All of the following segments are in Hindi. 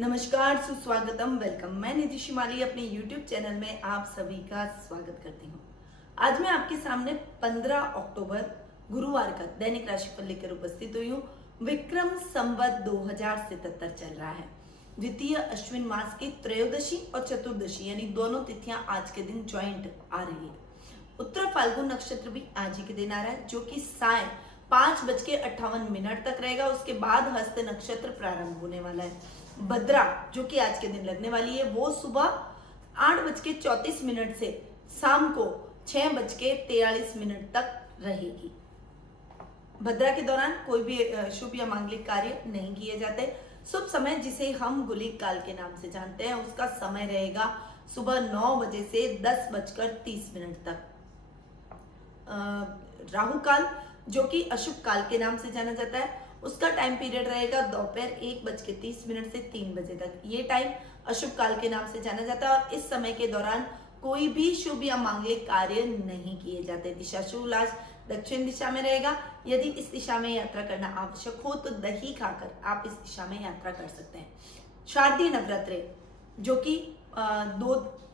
नमस्कार, सुस्वागतम, वेलकम। मैं निधि शिमाली अपने YouTube चैनल में आप सभी का स्वागत करती हूँ। आज मैं आपके सामने 15 अक्टूबर गुरुवार का दैनिक राशिफल लेकर उपस्थित हुई हूँ। विक्रम संवत 2077 चल रहा है। द्वितीय अश्विन मास की त्रयोदशी और चतुर्दशी यानी दोनों तिथियां आज के दिन ज्वाइंट आ रही है। उत्तर फाल्गुन नक्षत्र भी आज ही के दिन आ रहा है, जो कि साय 5:58 तक रहेगा। उसके बाद हस्त नक्षत्र प्रारंभ होने वाला है। भद्रा जो कि आज के दिन लगने वाली है, वो सुबह 8:34 से शाम को 6:43 तक रहेगी। भद्रा के दौरान कोई भी शुभ या मांगलिक कार्य नहीं किए जाते। शुभ समय, जिसे हम गुलिक काल के नाम से जानते हैं, उसका समय रहेगा सुबह 9 बजे से 10:30 तक। राहु काल जो कि अशुभ काल के नाम से जाना जाता है, उसका टाइम पीरियड रहेगा दोपहर 1:30 से 3 बजे तक। ये टाइम अशुभ काल के नाम से जाना जाता है और इस समय के दौरान कोई भी शुभ या मांगलिक कार्य नहीं किए जाते। दिशा शूल आज दक्षिण दिशा में रहेगा। यदि इस दिशा में यात्रा करना आवश्यक हो तो दही खाकर आप इस दिशा में यात्रा कर सकते हैं। शारदीय नवरात्रे जो कि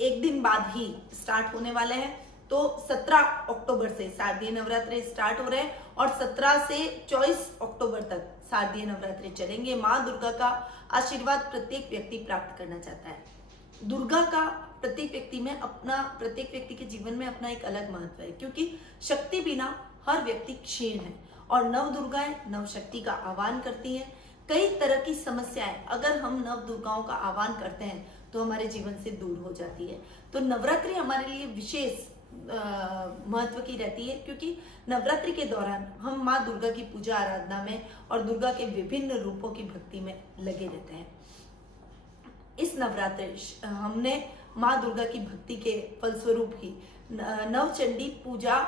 एक दिन बाद ही स्टार्ट होने वाले हैं, तो 17 अक्टूबर से शारदीय नवरात्रे स्टार्ट हो रहे हैं और 17 से 24 अक्टूबर तक शारदीय नवरात्रे चलेंगे। माँ दुर्गा का आशीर्वाद प्रत्येक व्यक्ति प्राप्त करना चाहता है। दुर्गा का प्रत्येक व्यक्ति के जीवन में अपना एक अलग महत्व है, क्योंकि शक्ति बिना हर व्यक्ति क्षीण है और नव दुर्गाएं नव शक्ति का आह्वान करती हैं। कई तरह की समस्याएं अगर हम नव दुर्गाओं का आह्वान करते हैं तो हमारे जीवन से दूर हो जाती है। तो नवरात्रि हमारे लिए विशेष महत्व की रहती है, क्योंकि नवरात्रि के दौरान हम माँ दुर्गा की पूजा आराधना में और दुर्गा के विभिन्न रूपों की भक्ति में लगे रहते हैं। इस नवरात्रि हमने माँ दुर्गा की भक्ति के फलस्वरूप ही नवचंडी पूजा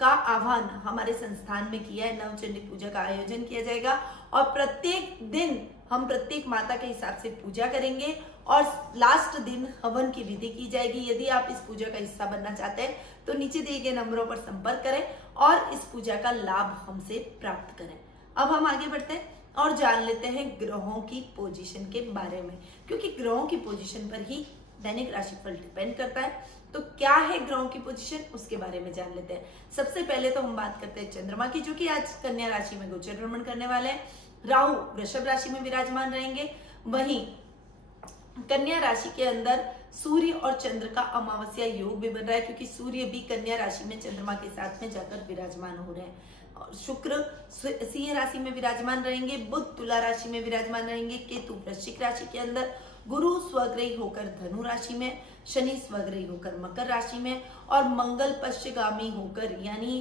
का आह्वान हमारे संस्थान में किया है। नवचंडी पूजा का आयोजन किया जाएगा और प्रत्येक दिन हम प्रत्येक माता के हिसाब से पूजा करेंगे और लास्ट दिन हवन की विधि की जाएगी। यदि आप इस पूजा का हिस्सा बनना चाहते हैं तो नीचे दिए गए नंबरों पर संपर्क करें और इस पूजा का लाभ हमसे प्राप्त करें। अब हम आगे बढ़ते हैं और जान लेते हैं ग्रहों की पोजीशन के बारे में, क्योंकि ग्रहों की पोजीशन पर ही दैनिक राशिफल डिपेंड करता है। तो क्या है ग्रहों की पोजीशन, उसके बारे में जान लेते हैं। सबसे पहले तो हम बात करते हैं चंद्रमा की, जो कि आज कन्या राशि में गोचर भ्रमण करने वाले हैं। राहु वृषभ राशि में विराजमान रहेंगे। वहीं कन्या राशि के अंदर सूर्य और चंद्र का अमावस्या योग भी बन रहा है, क्योंकि सूर्य भी कन्या राशि में चंद्रमा के साथ में जाकर विराजमान हो रहे हैं। और शुक्र सिंह राशि में विराजमान रहेंगे। बुध तुला राशि में विराजमान रहेंगे। केतु वृश्चिक राशि के अंदर, गुरु स्वग्रही होकर धनु राशि में, शनि स्वग्रही होकर मकर राशि में और मंगल पश्चिगामी होकर यानी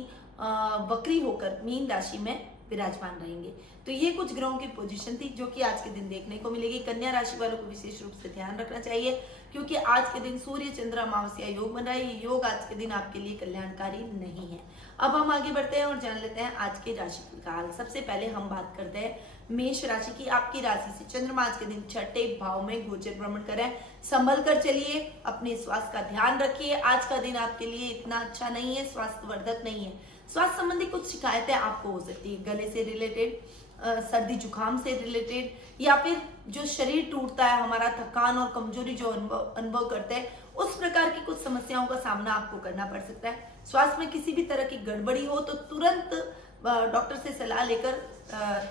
वक्री होकर मीन राशि में विराजमान रहेंगे। तो ये कुछ ग्रहों की पोजीशन थी जो कि आज के दिन देखने को मिलेगी। कन्या राशि वालों को विशेष रूप से ध्यान रखना चाहिए, क्योंकि आज के दिन सूर्य चंद्र अमावस्या योग बन रहा है। ये योग आज के दिन आपके लिए कल्याणकारी नहीं है। अब हम आगे बढ़ते हैं और जान लेते हैं आज के राशिफल का हाल। सबसे पहले हम बात करते हैं मेष राशि की। आपकी राशि से चंद्रमा आज के दिन 6ठे भाव में गोचर भ्रमण करें। संभल कर चलिए, अपने स्वास्थ्य का ध्यान रखिए। आज का दिन आपके लिए इतना अच्छा नहीं है, स्वास्थ्यवर्धक नहीं है। स्वास्थ्य संबंधी कुछ शिकायतें आपको हो सकती है, गले से रिलेटेड, सर्दी जुकाम से रिलेटेड, या फिर जो शरीर टूटता है, हमारा थकान और कमजोरी जो अनुभव करते हैं, उस प्रकार की कुछ समस्याओं का सामना आपको करना पड़ सकता है। स्वास्थ्य में किसी भी तरह की गड़बड़ी हो तो तुरंत डॉक्टर से सलाह लेकर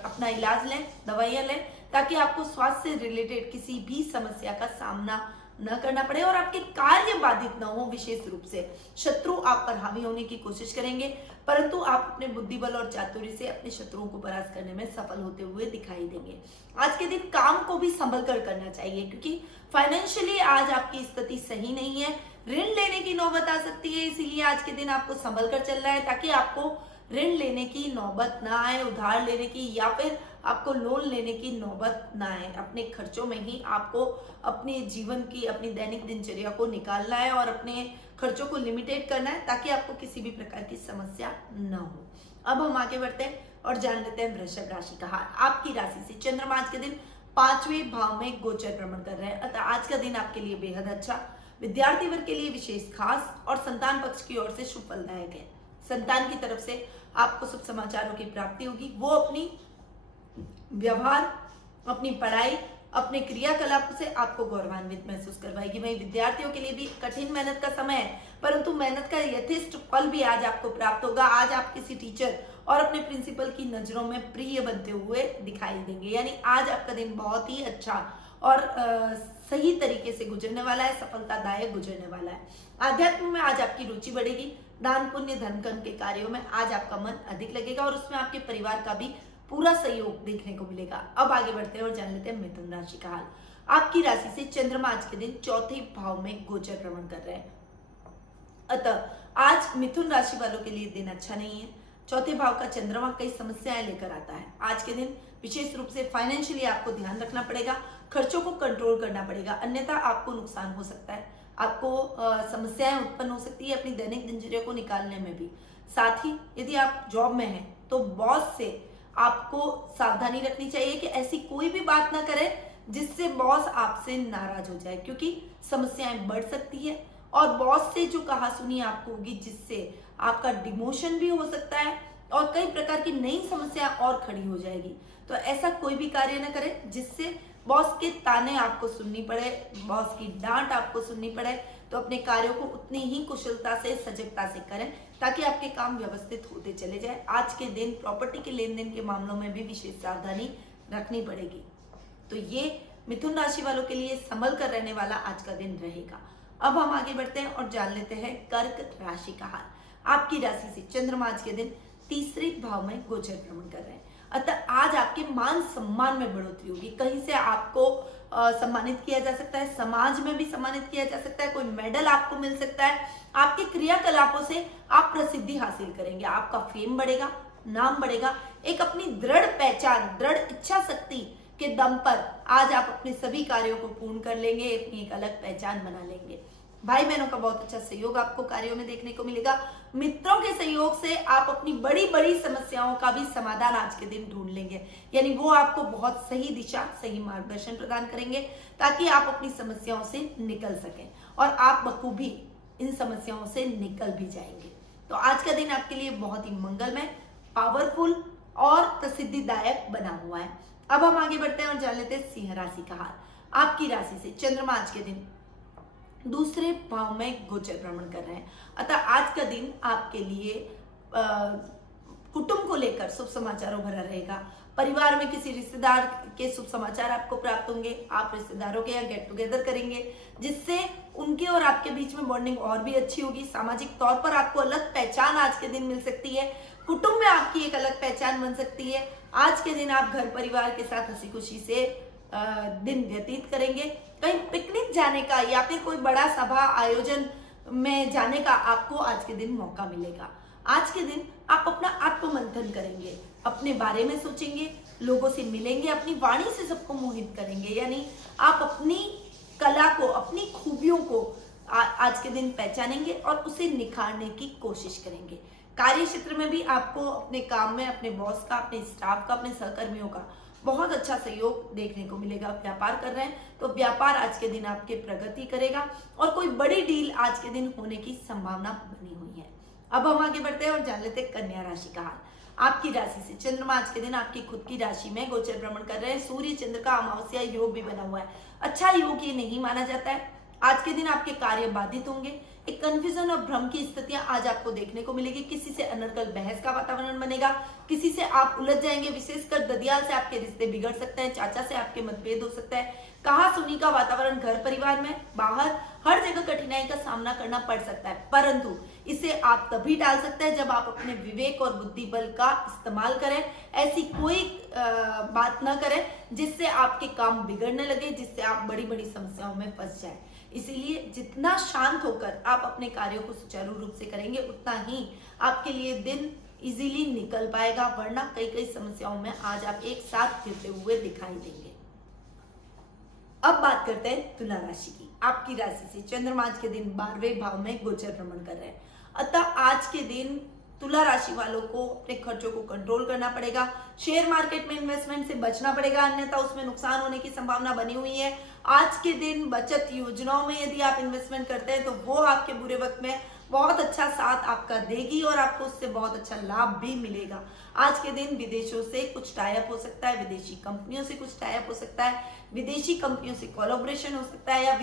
अपना इलाज लें, दवाइयां लें, ताकि आपको स्वास्थ्य से रिलेटेड किसी भी समस्या का सामना न करना पड़े और आपके कार्य बाधित न हो। विशेष रूप से शत्रु आप पर हावी होने की कोशिश करेंगे, परंतु आप अपने बुद्धि बल और चातुर्य से अपने शत्रुओं को परास्त करने में सफल होते हुए दिखाई देंगे। आज के दिन काम को भी संभल कर करना चाहिए, क्योंकि फाइनेंशियली आज आपकी स्थिति सही नहीं है। ऋण लेने की नौबत आ सकती है, इसीलिए आज के दिन आपको संभल कर चलना है, ताकि आपको ऋण लेने की नौबत ना आए, उधार लेने की या फिर आपको लोन लेने की नौबत ना आए। अपने खर्चों में ही आपको अपने जीवन की, अपनी दैनिक दिनचर्या को निकालना है और अपने खर्चों को लिमिटेड करना है, ताकि आपको किसी भी प्रकार की समस्या न हो। अब हम आगे बढ़ते हैं और जान लेते हैं वृषभ राशि का हाल। आपकी राशि से चंद्रमा आज के दिन 5वें भाव में गोचर भ्रमण कर रहे हैं, अतः आज का दिन आपके लिए बेहद अच्छा, विद्यार्थी वर्ग के लिए विशेष खास और संतान पक्ष की ओर से शुभ फलदायक है। संतान की तरफ से आपको शुभ समाचारों की प्राप्ति होगी। वो अपनी व्यवहार, अपनी पढ़ाई अपने क्रियाकलापों से आपको गौरवान्वित महसूस करवाएगी। वहीं विद्यार्थियों के लिए भी कठिन मेहनत का समय है, परंतु मेहनत का यथेष्ट फल भी आज आपको प्राप्त होगा। आज आप किसी टीचर और अपने प्रिंसिपल की नजरों में प्रिय बनते हुए दिखाई देंगे। यानी आज आपका दिन बहुत ही अच्छा और सही तरीके से गुजरने वाला है, सफलतादायक गुजरने वाला है। आध्यात्म में आज आपकी रुचि बढ़ेगी। दान पुण्य धन कर्म के कार्यों में आज आपका मन अधिक लगेगा और उसमें आपके परिवार का भी पूरा सहयोग देखने को मिलेगा। अब आगे बढ़ते हैं और जान लेते हैं मिथुन राशि का हाल। आपकी राशि से चंद्रमा आज के दिन चौथे भाव में गोचर भ्रमण कर रहे हैं, अतः आज मिथुन राशि वालों के लिए दिन अच्छा नहीं है। चौथे भाव का चंद्रमा कई समस्याएं लेकर आता है। आज के दिन विशेष रूप से फाइनेंशियली आपको ध्यान रखना पड़ेगा, खर्चों को कंट्रोल करना पड़ेगा, अन्यथा आपको नुकसान हो सकता है। आपको समस्याएं उत्पन्न हो सकती है अपनी दैनिक दिनचर्या को निकालने में भी। साथ ही यदि आप जॉब में हैं तो बॉस से आपको सावधानी रखनी चाहिए कि ऐसी कोई भी बात ना करें जिससे बॉस आपसे नाराज हो जाए, क्योंकि समस्याएं बढ़ सकती है और बॉस से जो कहा सुनी आपको होगी जिससे आपका डिमोशन भी हो सकता है और कई प्रकार की नई समस्या और खड़ी हो जाएगी। तो ऐसा कोई भी कार्य ना करें जिससे बॉस के ताने आपको सुननी पड़े, बॉस की डांट आपको सुननी पड़े। तो अपने कार्यों को उतनी ही कुशलता से सजगता से करें ताकि आपके काम व्यवस्थित होते चले जाए। आज के दिन प्रॉपर्टी के लेन देन के मामलों में भी विशेष सावधानी रखनी पड़ेगी। तो ये मिथुन राशि वालों के लिए संभल कर रहने वाला आज का दिन रहेगा। अब हम आगे बढ़ते हैं और जान लेते हैं कर्क राशि का हाल। आपकी राशि से चंद्रमा आज के दिन तीसरे भाव में गोचर भ्रमण कर रहे हैं, अतः आज आपके मान सम्मान में बढ़ोतरी होगी। कहीं से आपको सम्मानित किया जा सकता है, समाज में भी सम्मानित किया जा सकता है, कोई मेडल आपको मिल सकता है। आपके क्रियाकलापों से आप प्रसिद्धि हासिल करेंगे, आपका फेम बढ़ेगा, नाम बढ़ेगा। एक अपनी दृढ़ पहचान, दृढ़ इच्छा शक्ति के दम पर आज आप अपने सभी कार्यों को पूर्ण कर लेंगे, अपनी एक अलग पहचान बना लेंगे। भाई बहनों का बहुत अच्छा सहयोग आपको कार्यों में देखने को मिलेगा। मित्रों के सहयोग से आप अपनी बड़ी बड़ी समस्याओं का भी समाधान आज के दिन ढूंढ लेंगे, यानी वो आपको बहुत सही दिशा, सही मार्गदर्शन प्रदान करेंगे ताकि आप अपनी समस्याओं से निकल सकें और आप बखूबी इन समस्याओं से निकल भी जाएंगे। तो आज का दिन आपके लिए बहुत ही मंगलमय, पावरफुल और प्रसिद्धिदायक बना हुआ है। अब हम आगे बढ़ते हैं और जान लेते हैं सिंह राशि का हाल। आपकी राशि से चंद्रमा आज के दिन दूसरे भाव में गोचर भ्रमण कर रहे हैं, अतः आज का दिन आपके लिए कुटुंब को लेकर शुभ समाचारों भरा रहेगा। परिवार में किसी रिश्तेदार के शुभ समाचार आपको प्राप्त होंगे। आप रिश्तेदारों के यहाँ गेट टुगेदर करेंगे जिससे उनके और आपके बीच में बॉन्डिंग और भी अच्छी होगी। सामाजिक तौर पर आपको अलग पहचान आज के दिन मिल सकती है, कुटुंब में आपकी एक अलग पहचान बन सकती है। आज के दिन आप घर परिवार के साथ हंसी खुशी से दिन व्यतीत करेंगे। कहीं पिकनिक जाने का या फिर कोई बड़ा सभा आयोजन में जाने का आपको आज के दिन मौका मिलेगा। आज के दिन आप अपना आत्ममंथन करेंगे, अपने बारे में सोचेंगे, लोगों से मिलेंगे, अपनी वाणी से सबको मोहित करेंगे। यानी आप अपनी कला को, अपनी खूबियों को आज के दिन पहचानेंगे और उसे निखारने की कोशिश करेंगे। कार्य क्षेत्र में भी आपको अपने काम में अपने बॉस का, अपने स्टाफ का, अपने सहकर्मियों का बहुत अच्छा सहयोग देखने को मिलेगा। व्यापार कर रहे हैं तो व्यापार आज के दिन आपके प्रगति करेगा और कोई बड़ी डील आज के दिन होने की संभावना बनी हुई है। अब हम आगे बढ़ते हैं और जान लेते हैं कन्या राशि का हाल। आपकी राशि से चंद्रमा आज के दिन आपकी खुद की राशि में गोचर भ्रमण कर रहे हैं। सूर्य चंद्र का अमावस्या योग भी बना हुआ है, अच्छा योग ये नहीं माना जाता है। आज के दिन आपके कार्य बाधित होंगे, एक कंफ्यूजन और भ्रम की स्थितियां आज आपको देखने को मिलेगी। किसी से अनर्गल बहस का वातावरण बनेगा, किसी से आप उलझ जाएंगे, विशेषकर ददियाल से आपके रिश्ते बिगड़ सकते हैं, चाचा से आपके मतभेद हो सकता है। कहा सुनी का वातावरण घर परिवार में, बाहर, हर जगह कठिनाई का सामना करना पड़ सकता है, परंतु इसे आप तभी टाल सकते हैं जब आप अपने विवेक और बुद्धि बल का इस्तेमाल करें। ऐसी कोई बात ना करें जिससे आपके काम बिगड़ने लगे, जिससे आप बड़ी बड़ी समस्याओं में फंस जाए। इसीलिए जितना शांत होकर आप अपने कार्यों को सुचारू रूप से करेंगे उतना ही आपके लिए दिन इजीली निकल पाएगा, वरना कई कई समस्याओं में आज आप एक साथ घिरते हुए दिखाई देंगे। अब बात करते हैं तुला राशि की। आपकी राशि से चंद्रमा आज के दिन 12वें भाव में गोचर भ्रमण कर रहे हैं, अतः आज के दिन तुला राशि वालों को अपने खर्चों को कंट्रोल करना पड़ेगा। शेयर मार्केट में इन्वेस्टमेंट से बचना पड़ेगा, अन्यथा उसमें नुकसान होने की संभावना बनी हुई है। आज के दिन बचत योजनाओं में यदि आप इन्वेस्टमेंट करते हैं तो वो आपके बुरे वक्त में बहुत अच्छा साथ आपका देगी और आपको उससे बहुत अच्छा लाभ भी मिलेगा। आज के दिन विदेशों से कुछ टाई अप हो सकता है, विदेशी कंपनियों से कुछ टाई अप हो सकता है, विदेशी कंपनियों से कोलैबोरेशन हो सकता है, या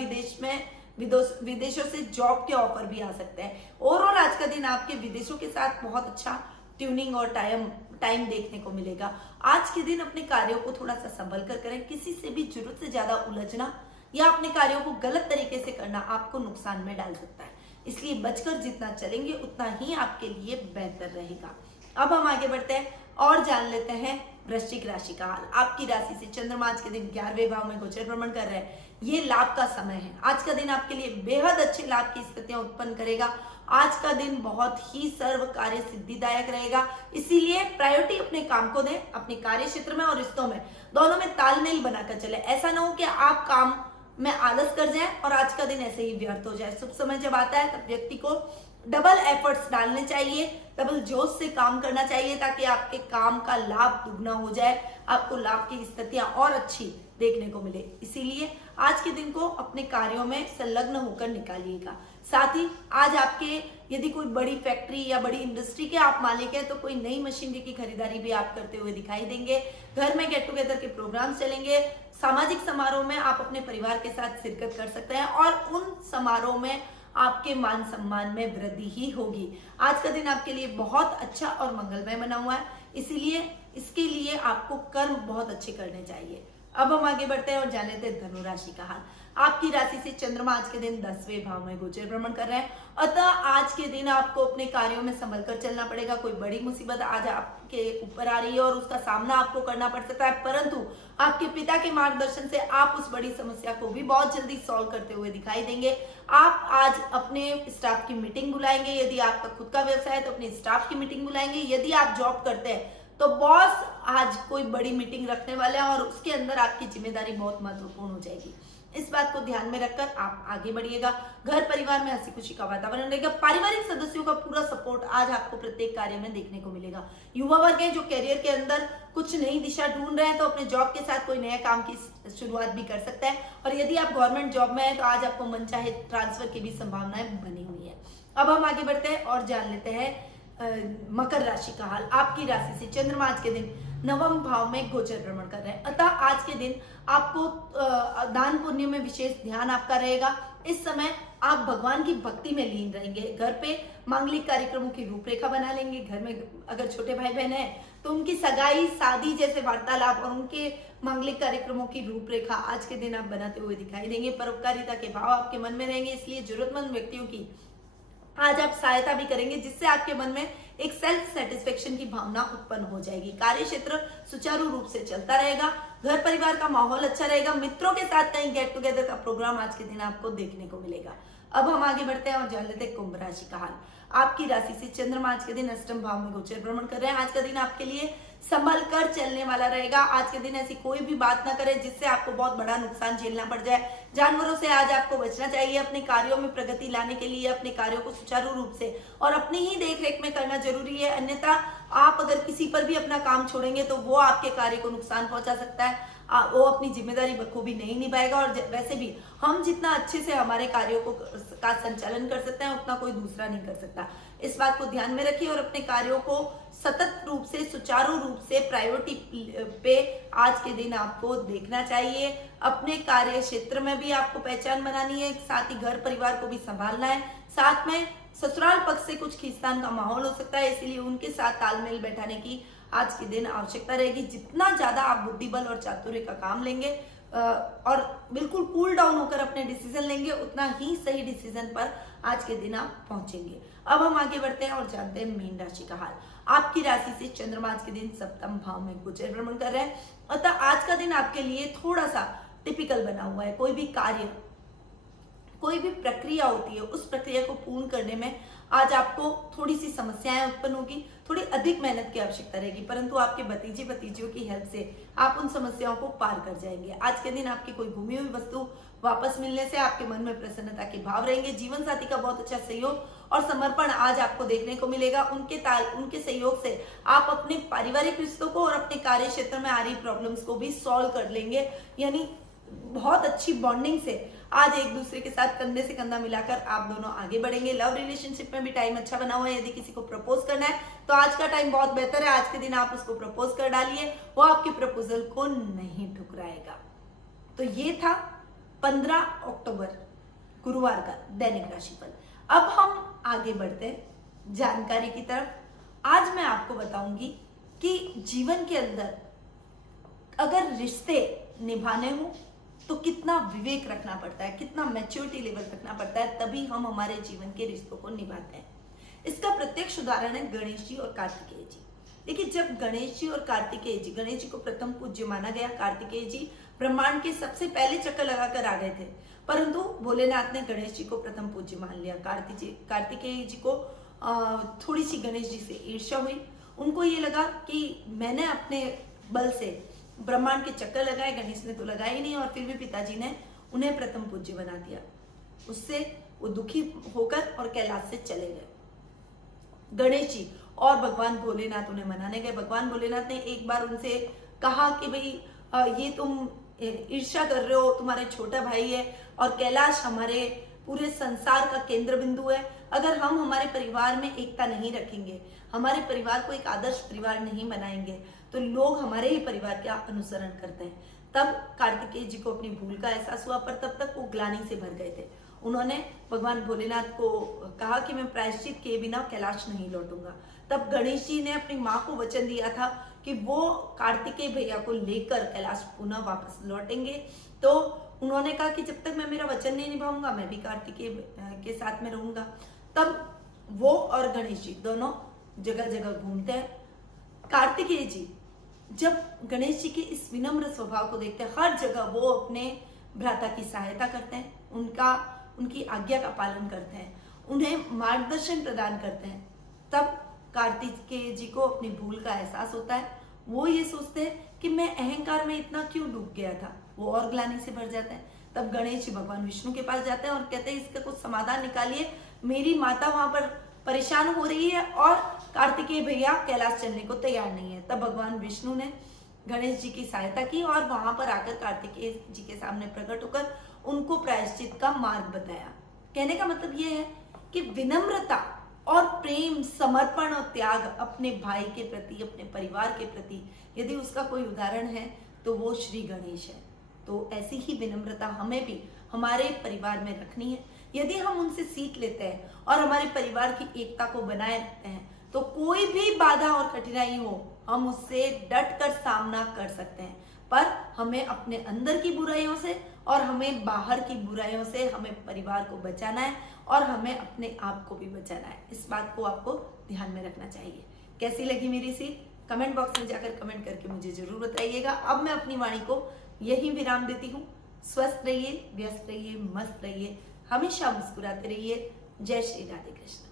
विदेशों से जॉब के ऑफर भी आ सकते हैं। ओवरऑल आज का दिन आपके विदेशों के साथ बहुत अच्छा ट्यूनिंग और टाइम देखने को मिलेगा। आज के दिन अपने कार्यों को थोड़ा सा संभल कर करें। किसी से भी जरूरत से ज्यादा उलझना या अपने कार्यों को गलत तरीके से करना आपको नुकसान में डाल सकता है, इसलिए बचकर जितना चलेंगे उतना ही आपके लिए बेहतर रहेगा। अब हम आगे बढ़ते हैं और जान लेते हैं वृश्चिक राशि का हाल। आपकी राशि से चंद्रमा आज के दिन 11वें भाव में गोचर भ्रमण कर रहे हैं। ये लाभ का समय है। आज का दिन आपके लिए बेहद अच्छे लाभ की स्थितियां उत्पन्न करेगा। आज का दिन बहुत ही सर्व कार्य सिद्धिदायक रहेगा, इसीलिए प्रायोरिटी अपने काम को दें। अपने कार्य क्षेत्र में और रिश्तों में दोनों में तालमेल बनाकर चले। ऐसा ना हो कि आप काम में आलस कर जाए और आज का दिन ऐसे ही व्यर्थ हो जाए। शुभ समय जब आता है तब व्यक्ति को डबल एफर्ट्स डालने चाहिए, डबल जोश से काम करना चाहिए, ताकि आपके काम का लाभ दुगना हो जाए, आपको लाभ की स्थितियां और अच्छी देखने को मिले। इसीलिए आज के दिन को अपने कार्यों में संलग्न होकर निकालिएगा। साथ ही आज आपके यदि कोई बड़ी फैक्ट्री या बड़ी इंडस्ट्री के आप मालिक हैं तो कोई नई मशीनरी की खरीदारी भी आप करते हुए दिखाई देंगे। घर में गेट टुगेदर के प्रोग्राम्स चलेंगे। सामाजिक समारोह में आप अपने परिवार के साथ शिरकत कर सकते हैं और उन समारोह में आपके मान सम्मान में वृद्धि ही होगी। आज का दिन आपके लिए बहुत अच्छा और मंगलमय बना हुआ है, इसीलिए इसके लिए आपको कर्म बहुत अच्छे करने चाहिए। अब हम आगे बढ़ते हैं और जान लेते हैं धनु राशि का हाल। आपकी राशि से चंद्रमा आज के दिन 10वें भाव में गोचर भ्रमण कर रहे हैं, अतः आज के दिन आपको अपने कार्यों में संभल कर चलना पड़ेगा। कोई बड़ी मुसीबत आज आपके ऊपर आ रही है और उसका सामना आपको करना पड़ सकता है, परंतु आपके पिता के मार्गदर्शन से आप उस बड़ी समस्या को भी बहुत जल्दी सॉल्व करते हुए दिखाई देंगे। आप आज अपने स्टाफ की मीटिंग बुलाएंगे। यदि आपका खुद का व्यवसाय है तो अपने स्टाफ की मीटिंग बुलाएंगे। यदि आप जॉब करते हैं तो बॉस आज कोई बड़ी मीटिंग रखने वाले हैं और उसके अंदर आपकी जिम्मेदारी बहुत महत्वपूर्ण हो जाएगी। इस बात को ध्यान में रखकर आप आगे बढ़िएगा। घर परिवार में हंसी खुशी का वातावरण रहेगा। पारिवारिक सदस्यों का पूरा सपोर्ट आज आपको प्रत्येक कार्य में देखने को मिलेगा। युवा वर्ग है जो करियर के अंदर कुछ नई दिशा ढूंढ रहे हैं तो अपने जॉब के साथ कोई नया काम की शुरुआत भी कर सकता है, और यदि आप गवर्नमेंट जॉब में है तो आज आपको मनचाहे ट्रांसफर की भी संभावनाएं बनी हुई है। अब हम आगे बढ़ते हैं और जान लेते हैं मकर राशि का हाल। आपकी राशि से चंद्रमा आज के दिन 9वें भाव में गोचर भ्रमण कर रहे हैं, अतः आज के दिन आपको दान पुण्य में विशेष ध्यान आपका रहेगा। इस समय आप भगवान की भक्ति में लीन रहेंगे। घर पे मांगलिक कार्यक्रमों की रूपरेखा बना लेंगे। घर में अगर छोटे भाई बहन है तो उनकी सगाई, शादी जैसे वार्तालाप और उनके मांगलिक कार्यक्रमों की रूपरेखा आज के दिन आप बनाते हुए दिखाई देंगे। परोपकारिता के भाव आपके मन में रहेंगे, इसलिए जरूरतमंद व्यक्तियों की आज आप सहायता भी करेंगे, जिससे आपके मन में एक सेल्फ सेटिस्फेक्शन की भावना उत्पन्न हो जाएगी। कार्य क्षेत्र सुचारू रूप से चलता रहेगा। घर परिवार का माहौल अच्छा रहेगा। मित्रों के साथ कहीं गेट टुगेदर का प्रोग्राम आज के दिन आपको देखने को मिलेगा। अब हम आगे बढ़ते हैं और जान लेते हैं कुंभ राशि का हाल। आपकी राशि से चंद्रमा आज के दिन अष्टम भाव में गोचर भ्रमण कर रहे हैं। आज का दिन आपके लिए संभल कर चलने वाला रहेगा। आज के दिन ऐसी कोई भी बात ना करें जिससे आपको बहुत बड़ा नुकसान झेलना पड़ जाए। जानवरों से आज आपको बचना चाहिए। अपने कार्यों में प्रगति लाने के लिए अपने कार्यों को सुचारू रूप से और अपनी ही देखरेख में करना जरूरी है, अन्यथा आप अगर किसी पर भी अपना काम छोड़ेंगे तो वो आपके कार्य को नुकसान पहुंचा सकता है। वो अपनी जिम्मेदारी बखूबी नहीं निभाएगा, और वैसे भी हम जितना अच्छे से हमारे कार्यों का संचालन कर सकते हैं उतना कोई दूसरा नहीं कर सकता। इस बात को ध्यान में रखिए और अपने कार्यों को सतत रूप से, सुचारू रूप से प्रायोरिटी पे आज के दिन आपको देखना चाहिए। अपने कार्य क्षेत्र में भी आपको पहचान बनानी है, साथ ही घर परिवार को भी संभालना है। साथ में ससुराल पक्ष से कुछ खींचतान का माहौल हो सकता है, इसीलिए उनके साथ तालमेल बैठाने की आज के दिन आवश्यकता रहेगी। जितना ज्यादा आप बुद्धिबल और चातुर्य का काम लेंगे और बिल्कुल कूल डाउन होकर अपने डिसीजन लेंगे, उतना ही सही डिसीजन पर आज के दिन आप पहुंचेंगे। अब हम आगे बढ़ते हैं और जानते हैं मीन राशि का हाल। आपकी राशि से चंद्रमा आज के दिन सप्तम भाव में गोचर भ्रमण कर रहे हैं, अतः आज का दिन आपके लिए थोड़ा सा टिपिकल बना हुआ है। कोई भी कार्य, कोई भी प्रक्रिया होती है, उस प्रक्रिया को पूर्ण करने में आज आपको थोड़ी सी समस्याएं उत्पन्न होगी, थोड़ी अधिक मेहनत की आवश्यकता रहेगी, परंतु आपके भतीजे भतीजियों की हेल्प से आप उन समस्याओं को पार कर जाएंगे। आज के दिन आपकी कोई घूमी हुई वस्तु वापस मिलने से आपके मन में प्रसन्नता के भाव रहेंगे। जीवन साथी का बहुत अच्छा सहयोग और समर्पण आज आपको देखने को मिलेगा। उनके सहयोग से आप अपने पारिवारिक रिश्तों को और अपने कार्य क्षेत्र में आ रही प्रॉब्लम्स को भी सॉल्व कर लेंगे। यानी बहुत अच्छी बॉन्डिंग से आज एक दूसरे के साथ कंधे से कंधा मिलाकर आप दोनों आगे बढ़ेंगे। लव रिलेशनशिप में भी टाइम अच्छा बना हुआ है। यदि किसी को प्रपोज करना है तो आज का टाइम बहुत बेहतर है। आज के दिन आप उसको प्रपोज कर डालिए, वो आपके प्रपोजल को नहीं ठुकराएगा। तो ये था 15 अक्टूबर गुरुवार का दैनिक राशिफल। अब हम आगे बढ़ते हैं जानकारी की तरफ। आज मैं आपको बताऊंगी कि जीवन के अंदर अगर रिश्ते निभाने हो तो कितना विवेक रखना पड़ता है, कितना मैच्योरिटी लेवल रखना पड़ता है, तभी हम हमारे जीवन के रिश्तों को निभाते हैं। इसका प्रत्यक्ष उदाहरण है गणेश जी और कार्तिकेय जी। देखिए, जब गणेश जी और कार्तिकेय जी, गणेश जी को प्रथम पूज्य माना गया, कार्तिकेय जी ब्रह्मांड के सबसे पहले चक्कर लगाकर आ गए थे, परंतु भोलेनाथ ने गणेश जी को प्रथम पूज्य मान लिया। कार्तिकेय जी को थोड़ी सी गणेश जी से ईर्ष्या हुई। उनको ये लगा कि मैंने अपने बल से ब्रह्मांड के चक्कर लगाए, गणेश ने तो लगाए ही नहीं, और फिर भी पिताजी ने उन्हें प्रथम पूज्य बना दिया। उससे वो दुखी होकर और कैलाश से चले गए। गणेश जी और भगवान भोलेनाथ उन्हें मनाने गए। भगवान भोलेनाथ ने एक बार उनसे कहा कि भाई ये तुम ईर्ष्या कर रहे हो, तुम्हारे छोटा भाई है और कैलाश हमारे पूरे संसार का केंद्र बिंदु है। अगर हम हमारे परिवार में एकता नहीं रखेंगे, हमारे परिवार को एक आदर्श परिवार नहीं बनाएंगे, तो लोग हमारे ही परिवार का अनुसरण करते हैं। तब कार्तिकेय जी को अपनी भूल का एहसास हुआ, पर तब तक वो ग्लानि से भर गए थे। उन्होंने भगवान भोलेनाथ को कहा कि मैं प्रायश्चित किए बिना कैलाश नहीं लौटूंगा। तब गणेश जी ने अपनी माँ को वचन दिया था कि वो कार्तिकेय भैया को लेकर कैलाश पुनः वापस लौटेंगे। तो उन्होंने कहा कि जब तक मैं मेरा वचन नहीं निभाऊंगा, मैं भी कार्तिकेय के साथ में रहूंगा। तब वो और गणेश जी दोनों जगह जगह घूमते हैं। कार्तिकेय जी जब गणेश जी के इस विनम्र स्वभाव को देखते हैं, हर जगह वो अपने भ्राता की सहायता करते हैं, उनकी आज्ञा का पालन करते हैं, उन्हें मार्गदर्शन प्रदान करते हैं। तब कार्तिकेय जी को अपनी भूल का एहसास होता है। वो ये सोचते हैं कि मैं अहंकार में इतना क्यों डूब गया था। वो और ग्लानि से भर जाते हैं। तब गणेश जी भगवान विष्णु के पास जाते हैं और कहते हैं इसका कुछ समाधान निकालिए, मेरी माता वहां पर परेशान हो रही है और कार्तिकेय भैया कैलाश चलने को तैयार नहीं है। तब भगवान विष्णु ने गणेश जी की सहायता की और वहां पर आकर कार्तिकेय जी के सामने प्रकट होकर उनको प्रायश्चित का मार्ग बताया। कहने का मतलब ये है कि विनम्रता और प्रेम, समर्पण और त्याग अपने भाई के प्रति, अपने परिवार के प्रति यदि उसका कोई उदाहरण है तो वो श्री गणेश है। तो ऐसी ही विनम्रता हमें भी हमारे परिवार में रखनी है। यदि हम उनसे सीख लेते हैं और हमारे परिवार की एकता को बनाए रखते हैं तो कोई भी बाधा और कठिनाई हो, हम उससे डट कर सामना कर सकते हैं। पर हमें अपने अंदर की बुराइयों से और हमें बाहर की बुराइयों से हमें परिवार को बचाना है और हमें अपने आप को भी बचाना है। इस बात को आपको ध्यान में रखना चाहिए। कैसी लगी मेरी सीख? कमेंट बॉक्स में जाकर कमेंट करके मुझे जरूर बताइएगा। अब मैं अपनी वाणी को यही विराम देती हूँ। स्वस्थ रहिए, व्यस्त रहिए, मस्त रहिए, हमेशा मुस्कुराते रहिए। जय श्री राधे कृष्ण।